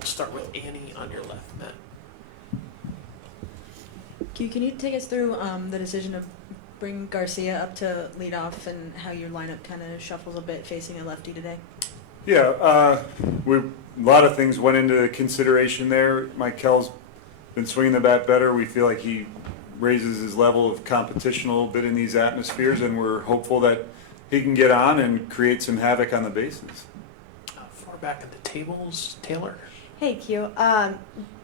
We'll start with Annie on your left, Matt. Can you take us through the decision to bring Garcia up to lead off and how your lineup kind of shuffles a bit facing a lefty today? Yeah, a lot of things went into consideration there. Mike Kell's been swinging the bat better. We feel like he raises his level of competition a little bit in these atmospheres, and we're hopeful that he can get on and create some havoc on the bases. Far back at the tables, Taylor. Hey Q,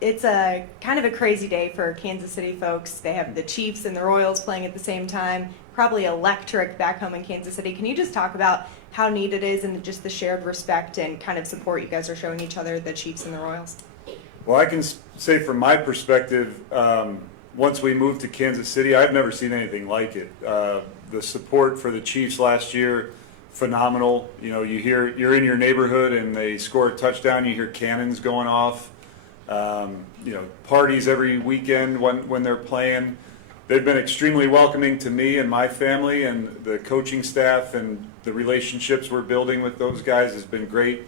it's a kind of a crazy day for Kansas City folks. They have the Chiefs and the Royals playing at the same time. Probably electric back home in Kansas City. Can you just talk about how neat it is and just the shared respect and kind of support you guys are showing each other, the Chiefs and the Royals? Well, I can say from my perspective, once we moved to Kansas City, I've never seen anything like it. The support for the Chiefs last year, phenomenal. You know, you're in your neighborhood and they score a touchdown, you hear cannons going off. You know, parties every weekend when they're playing. They've been extremely welcoming to me and my family, and the coaching staff and the relationships we're building with those guys has been great.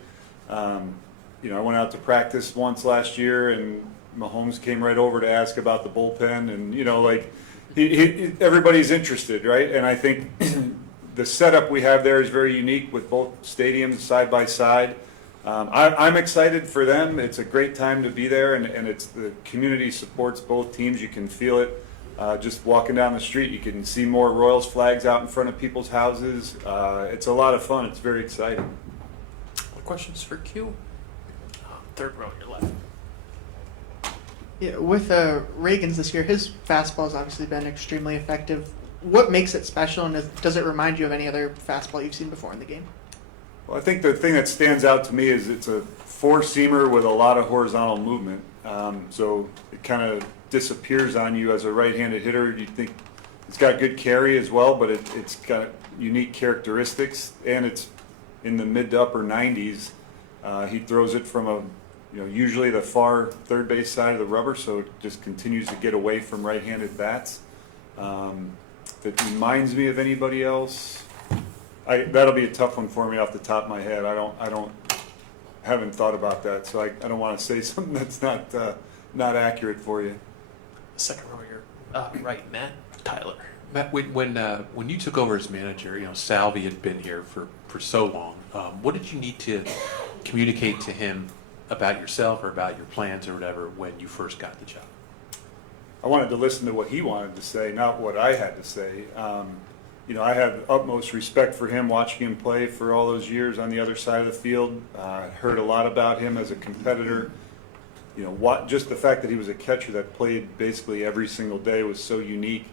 You know, I went out to practice once last year, and Mahomes came right over to ask about the bullpen, and you know, like everybody's interested, right? And I think the setup we have there is very unique with both stadiums side by side. I'm excited for them. It's a great time to be there, and it's the community supports both teams. You can feel it. Just walking down the street, you can see more Royals flags out in front of people's houses. It's a lot of fun. It's very exciting. Questions for Q? Third row on your left. Yeah, with Reagans this year, his fastball has obviously been extremely effective. What makes it special, and does it remind you of any other fastball you've seen before in the game? Well, I think the thing that stands out to me is it's a four-seamer with a lot of horizontal movement. So it kind of disappears on you as a right-handed hitter. You think it's got good carry as well, but it's got unique characteristics, and it's in the mid to upper 90s. He throws it from usually the far third base side of the rubber, so it just continues to get away from right-handed bats. That reminds me of anybody else. That'll be a tough one for me off the top of my head. Haven't thought about that, so I don't want to say something that's not accurate for you. Second row, your right, Matt. Tyler. Matt, when you took over as manager, Salvi had been here for so long. What did you need to communicate to him about yourself or about your plans or whatever when you first got the job? I wanted to listen to what he wanted to say, not what I had to say. I have utmost respect for him, watching him play for all those years on the other side of the field. Heard a lot about him as a competitor. Just the fact that he was a catcher that played basically every single day was so unique.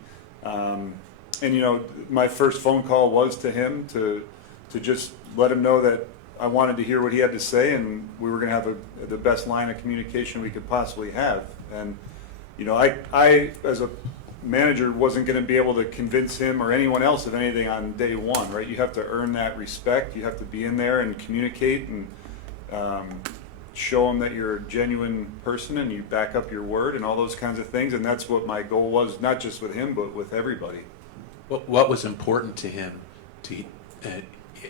My first phone call was to him to just let him know that I wanted to hear what he had to say, and we were going to have the best line of communication we could possibly have. And I as a manager wasn't going to be able to convince him or anyone else of anything on day one, right? You have to earn that respect. You have to be in there and communicate and show them that you're a genuine person and you back up your word and all those kinds of things. And that's what my goal was, not just with him, but with everybody. What was important to him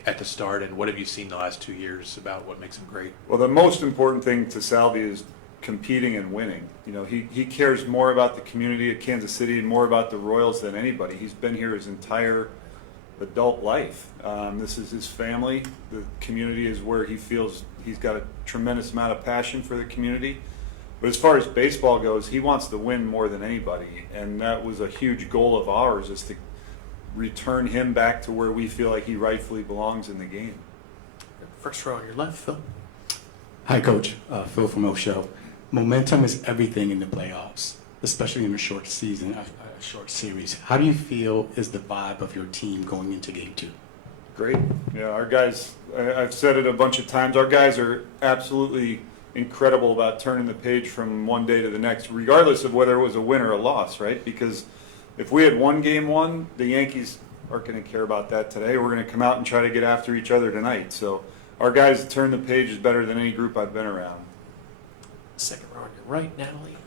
at the start, and what have you seen the last 2 years about what makes him great? Well, the most important thing to Salvi is competing and winning. He cares more about the community of Kansas City and more about the Royals than anybody. He's been here his entire adult life. This is his family. The community is where he feels he's got a tremendous amount of passion for the community. But as far as baseball goes, he wants to win more than anybody, and that was a huge goal of ours, is to return him back to where we feel like he rightfully belongs in the game. First row on your left, Phil. Hi, Coach. Phil from Show. Momentum is everything in the playoffs, especially in a short season, a short series. How do you feel is the vibe of your team going into Game 2? Great. Yeah, our guys, I've said it a bunch of times, our guys are absolutely incredible about turning the page from one day to the next, regardless of whether it was a win or a loss, right? Because if we had won Game 1, the Yankees aren't going to care about that today. We're going to come out and try to get after each other tonight. So our guys turn the page is better than any group I've been around. Second row on your right, Natalie.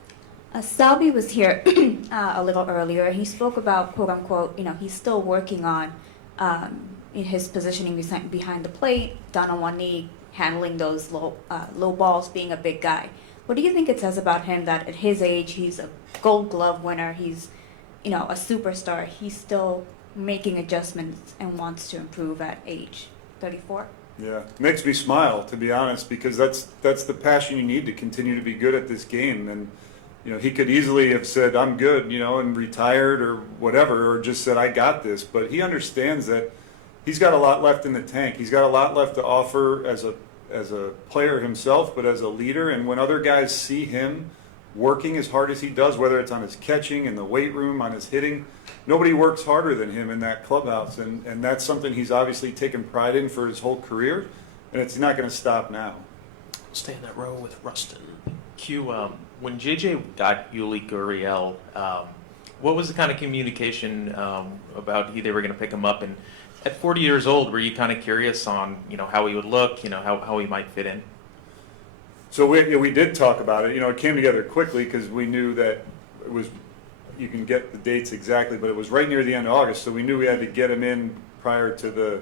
Salvi was here a little earlier. He spoke about, quote unquote, he's still working on in his positioning behind the plate, down on one knee, handling those low balls, being a big guy. What do you think it says about him that at his age he's a Gold Glove winner, he's a superstar, he's still making adjustments and wants to improve at age 34? Yeah, makes me smile, to be honest, because that's the passion you need to continue to be good at this game. And he could easily have said, "I'm good," and retired or whatever, or just said, "I got this." But he understands that he's got a lot left in the tank. He's got a lot left to offer as a player himself, but as a leader. And when other guys see him working as hard as he does, whether it's on his catching, in the weight room, on his hitting, nobody works harder than him in that clubhouse. And that's something he's obviously taken pride in for his whole career, and it's not going to stop now. Stay in that row with Rustin. Q, when JJ got Yuli Gurriel, what was the kind of communication about they were going to pick him up? And at 40 years old, were you kind of curious on how he would look, how he might fit in? So we did talk about it. It came together quickly because we knew that it was. You can get the dates exactly, but it was right near the end of August, so we knew we had to get him in prior to the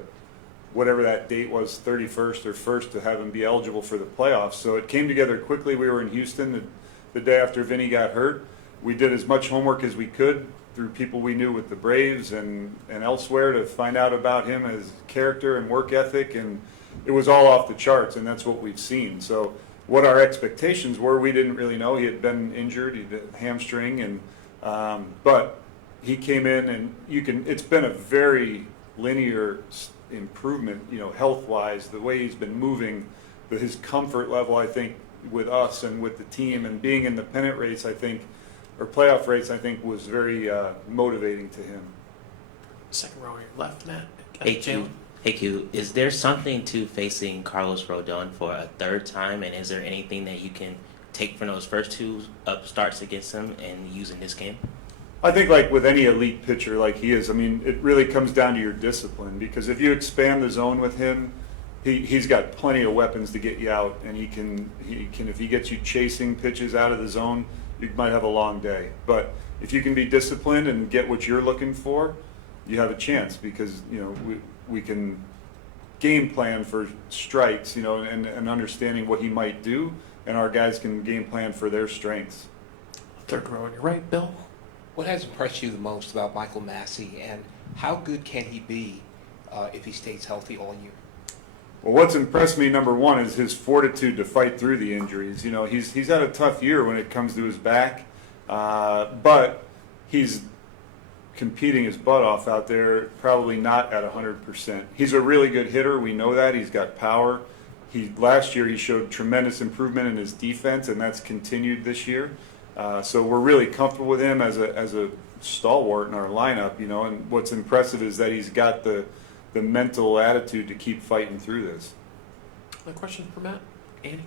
whatever that date was, 31st or 1st, to have him be eligible for the playoffs. So it came together quickly. We were in Houston the day after Vinny got hurt. We did as much homework as we could through people we knew with the Braves and elsewhere to find out about him, his character and work ethic, and it was all off the charts, and that's what we've seen. So what our expectations were, we didn't really know. He had been injured, he had a hamstring, and but he came in, and it's been a very linear improvement, health-wise, the way he's been moving, his comfort level, I think, with us and with the team, and being in the pennant race, I think, or playoff race, I think, was very motivating to him. Second row on your left, Matt. Hey, Jalen. Q, is there something to facing Carlos Rodon for a third time, and is there anything that you can take from those first two starts against him and use in this game? I think like with any elite pitcher like he is, it really comes down to your discipline, because if you expand the zone with him, he's got plenty of weapons to get you out, and he can if he gets you chasing pitches out of the zone, you might have a long day. But if you can be disciplined and get what you're looking for, you have a chance, because we can game plan for strikes, and understanding what he might do, and our guys can game plan for their strengths. Third row on your right, Bill. What has impressed you the most about Michael Massey, and how good can he be if he stays healthy all year? Well, what's impressed me, number one, is his fortitude to fight through the injuries. He's had a tough year when it comes to his back, but he's competing his butt off out there, probably not at 100%. He's a really good hitter. We know that. He's got power. Last year he showed tremendous improvement in his defense, and that's continued this year. So we're really comfortable with him as a stalwart in our lineup, and what's impressive is that he's got the mental attitude to keep fighting through this. Another question for Matt? Andy?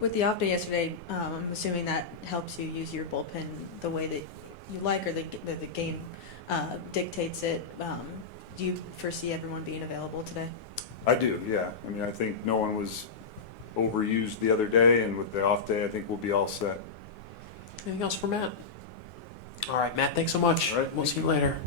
With the off day yesterday, I'm assuming that helps you use your bullpen the way that you like, or the game dictates it. Do you foresee everyone being available today? I do, yeah. I think no one was overused the other day, and with the off day, I think we'll be all set. Anything else for Matt? All right, Matt, thanks so much. All right, We'll see you later.